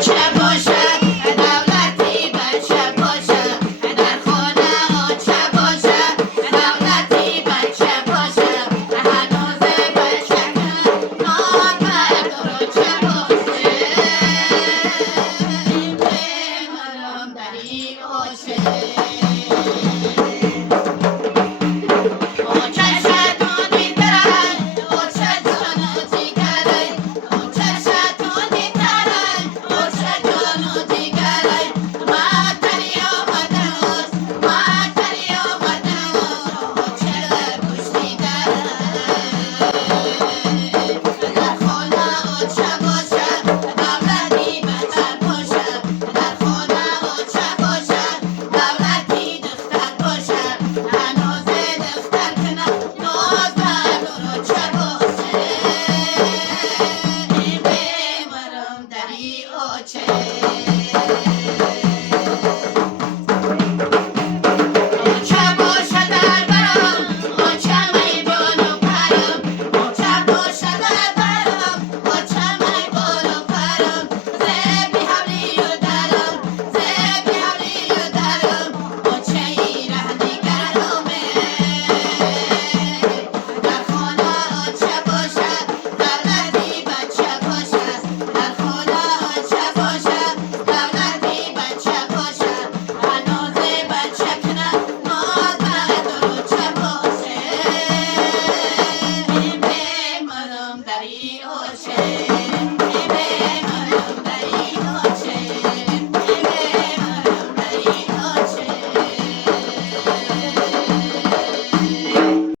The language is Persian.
چه باشه دولتی بچه باشه در خونه چه باشه دولتی بچه باشه هنوز بچه نامرد چه باشه مرم دری آشه Che